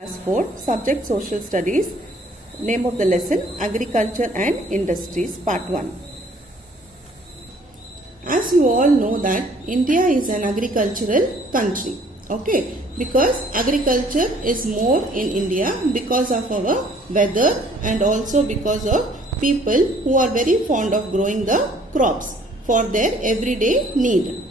Class 4, Subject Social Studies. Name of the lesson, Agriculture and Industries, Part 1. As you all know that India is an agricultural country. Okay, because agriculture is more in India because of our weather and also because of people who are very fond of growing the crops for their everyday need.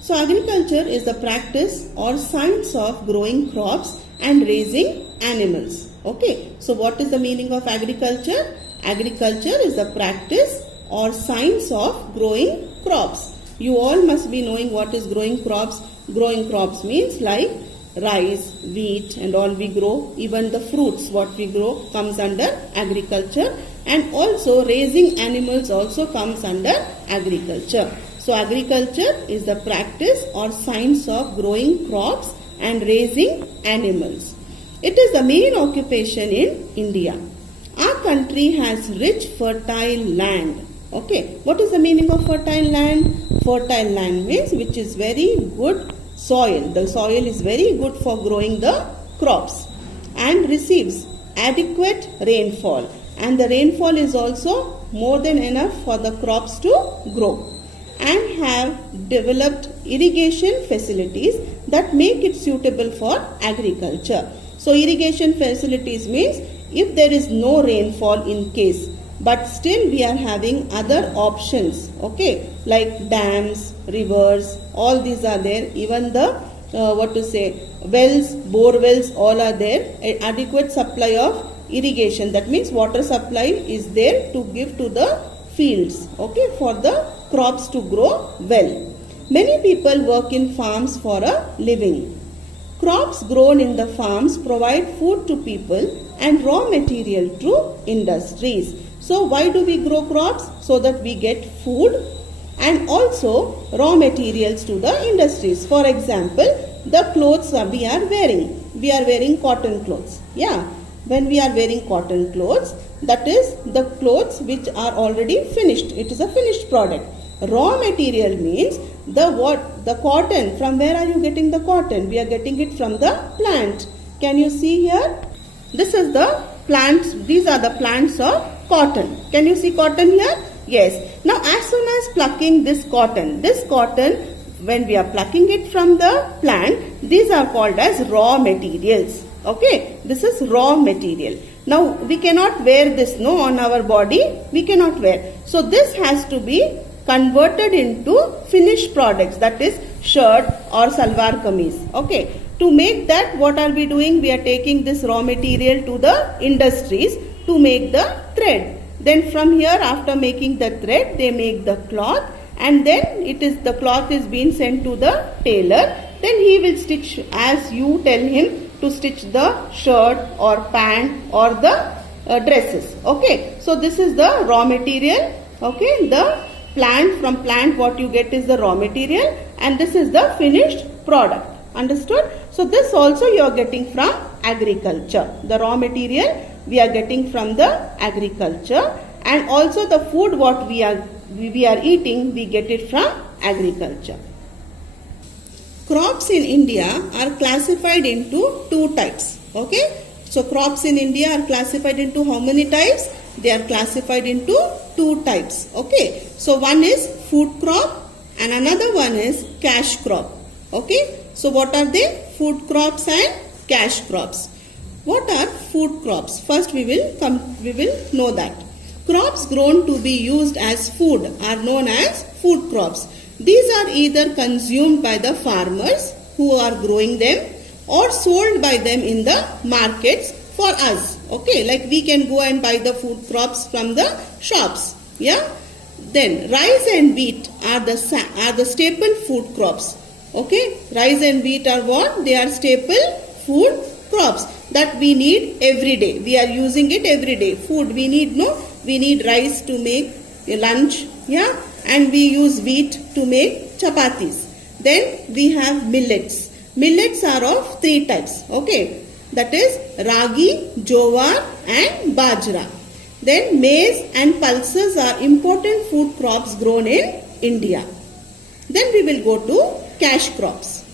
So agriculture is the practice or science of growing crops and raising animals. Okay, so what is the meaning of agriculture? Agriculture is the practice or science of growing crops. You all must be knowing what is growing crops. Growing crops means like rice, wheat and all we grow. Even the fruits what we grow comes under agriculture, and also raising animals also comes under agriculture. So agriculture is the practice or science of growing crops and raising animals. It is the main occupation in India. Our country has rich fertile land. Okay, what is the meaning of fertile land? Fertile land means which is very good soil. The soil is very good for growing the crops and receives adequate rainfall. And the rainfall is also more than enough for the crops to grow. And have developed irrigation facilities that make it suitable for agriculture. So irrigation facilities means if there is no rainfall in case, but still we are having other options, okay, like dams, rivers, all these are there. Even the wells, bore wells, all are there. Adequate supply of irrigation, that means water supply is there to give to the fields, okay, for the crops to grow well. Many people work in farms for a living. Crops grown in the farms provide food to people and raw material to industries. So why do we grow crops? So that we get food and also raw materials to the industries. For example, the clothes we are wearing. We are wearing cotton clothes. Yeah. When we are wearing cotton clothes, that is the clothes which are already finished. It is a finished product. Raw material means the cotton. From where are you getting the cotton? We are getting it from the plant. Can you see here? This is the plants. These are the plants of cotton. Can you see cotton here? Yes. Now as soon as plucking this cotton, when we are plucking it from the plant, these are called as raw materials. Okay, this is raw material. Now we cannot wear this on our body. We cannot wear. So this has to be converted into finished products, that is shirt or salwar kameez. Okay, to make that, what are we doing? We are taking this raw material to the industries to make the thread. Then from here, after making the thread, they make the cloth, and then the cloth is being sent to the tailor. Then he will stitch as you tell him to stitch the shirt or pant or the dresses. Okay, so this is the raw material. Okay, the from plant what you get is the raw material, and this is the finished product. Understood? So this also you are getting from agriculture. The raw material we are getting from the agriculture, and also the food what we are eating, we get it from agriculture. Crops in India are classified into two types. Okay, so crops in India are classified into how many types? They are classified into two types. Okay, so one is food crop and another one is cash crop. Okay, so what are they? Food crops and cash crops. What are food crops? First we will know that. Crops grown to be used as food are known as food crops. These are either consumed by the farmers who are growing them or sold by them in the markets for us. Okay, like we can go and buy the food crops from the shops. Yeah. Then rice and wheat are the staple food crops. Okay, rice and wheat are what? They are staple food crops that we need every day. We are using it every day. Food we need, we need rice to make lunch. Yeah. And we use wheat to make chapatis. Then we have millets. Millets are of three types. Okay, that is ragi, jowar and bajra. Then maize and pulses are important food crops grown in India. Then we will go to cash crops.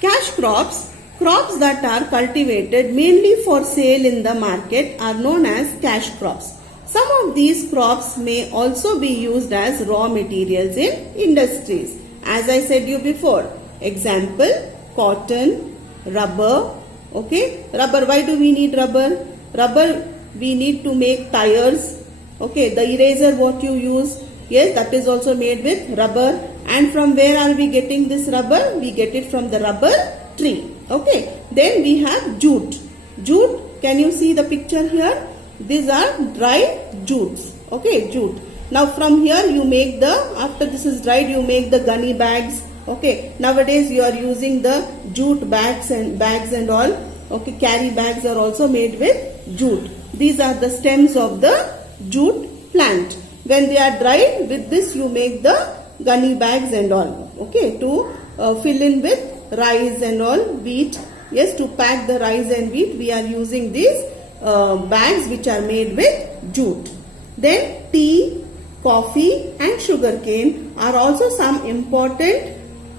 Cash crops Crops that are cultivated mainly for sale in the market are known as cash crops. Some of these crops may also be used as raw materials in industries. As I said you before, example, cotton, rubber. Okay, rubber, why do we need rubber? Rubber we need to make tires. Okay, the eraser what you use, yes, that is also made with rubber. And from where are we getting this rubber? We get it from the rubber tree. Okay, then we have jute. Jute, can you see the picture here? These are dry jutes. Okay, jute. Now from here you make the, after this is dried, you make the gunny bags. Okay, nowadays you are using the jute bags and all. Okay, carry bags are also made with jute. These are the stems of the jute plant. When they are dried, with this you make the gunny bags and all. Okay, to fill in with rice and all, wheat. Yes, to pack the rice and wheat, we are using these bags which are made with jute. Then tea, coffee and sugarcane are also some important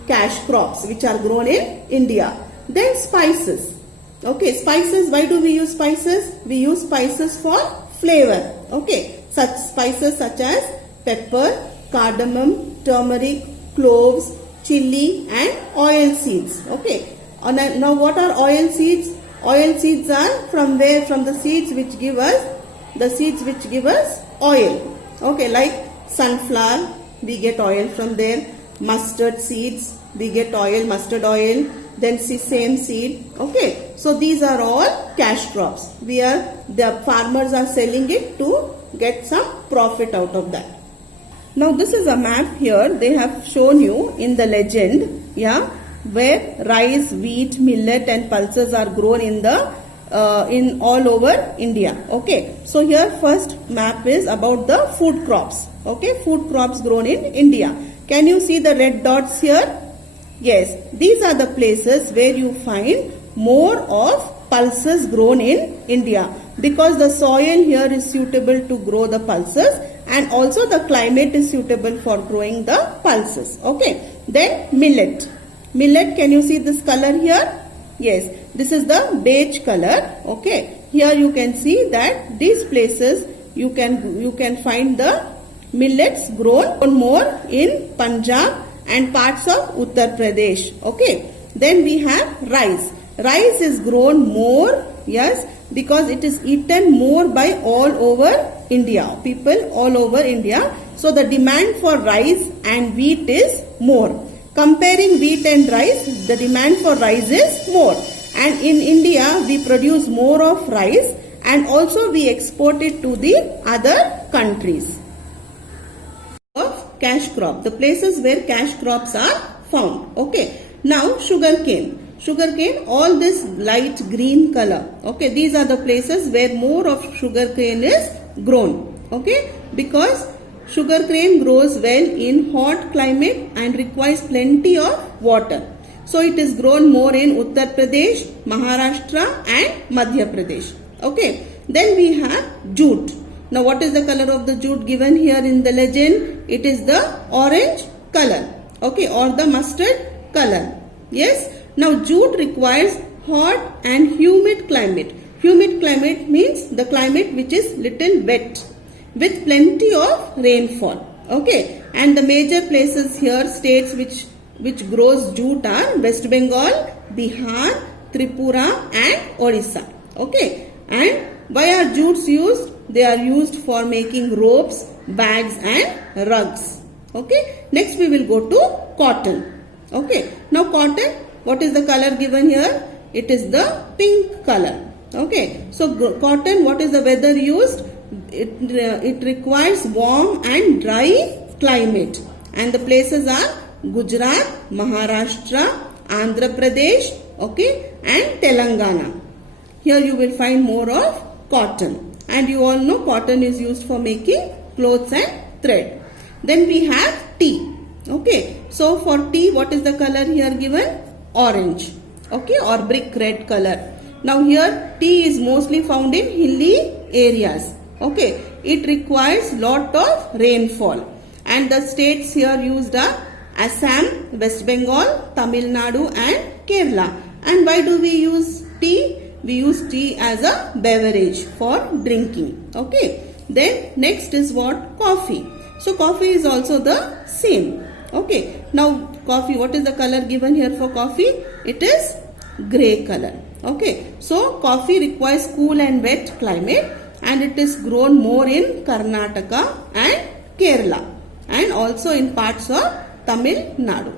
cash crops which are grown in India. Then spices. Okay, spices, why do we use spices? We use spices for flavor. Okay, such spices such as pepper, cardamom, turmeric, cloves, chili and oil seeds. Okay, now what are oil seeds? Oil seeds are from where? From the seeds which give us oil. Okay, like sunflower, we get oil from there. Mustard seeds, we get oil, mustard oil. Then sesame seed. Okay, so these are all cash crops. The farmers are selling it to get some profit out of that. Now this is a map here. They have shown you in the legend, yeah, where rice, wheat, millet and pulses are grown in all over India. Okay, so here first map is about the food crops. Okay, food crops grown in India. Can you see the red dots here? Yes, these are the places where you find more of pulses grown in India, because the soil here is suitable to grow the pulses and also the climate is suitable for growing the pulses. Okay, then millet. Millet, can you see this color here? Yes, this is the beige color. Okay, here you can see that these places you can find the millets grown more in Punjab and parts of Uttar Pradesh. Okay, then we have rice. Rice is grown more, yes, because it is eaten more by all over India, people all over India. So the demand for rice and wheat is more. Comparing wheat and rice, the demand for rice is more. And in India, we produce more of rice and also we export it to the other countries. Of cash crop, the places where cash crops are found. Okay, now sugarcane. Sugarcane, all this light green color. Okay, these are the places where more of sugarcane is grown. Okay, because sugarcane grows well in hot climate and requires plenty of water. So it is grown more in Uttar Pradesh, Maharashtra and Madhya Pradesh. Okay, then we have jute. Now what is the color of the jute given here in the legend? It is the orange color. Okay, or the mustard color. Yes. Now jute requires hot and humid climate. Humid climate means the climate which is little wet with plenty of rainfall. Okay, and the major places here, states which grows jute are West Bengal, Bihar, Tripura and Odisha. Okay, and why are jutes used? They are used for making ropes, bags and rugs. Okay, next we will go to cotton. Okay, now cotton, what is the color given here? It is the pink color. Okay, so cotton, what is the weather used? It requires warm and dry climate, and the places are Gujarat, Maharashtra, Andhra Pradesh, okay, and Telangana. Here you will find more of cotton, and you all know cotton is used for making clothes and thread. Then we have tea. Okay, so for tea, what is the color here given? Orange, okay, or brick red color. Now here tea is mostly found in hilly areas. Okay, it requires lot of rainfall, and the states here used are Assam, West Bengal, Tamil Nadu and Kerala. And why do we use tea? We use tea as a beverage for drinking. Okay. Then next is what? Coffee. So coffee is also the same. Okay. Now coffee, what is the color given here for coffee? It is grey color. Okay. So coffee requires cool and wet climate, and it is grown more in Karnataka and Kerala, and also in parts of Tamil Nadu.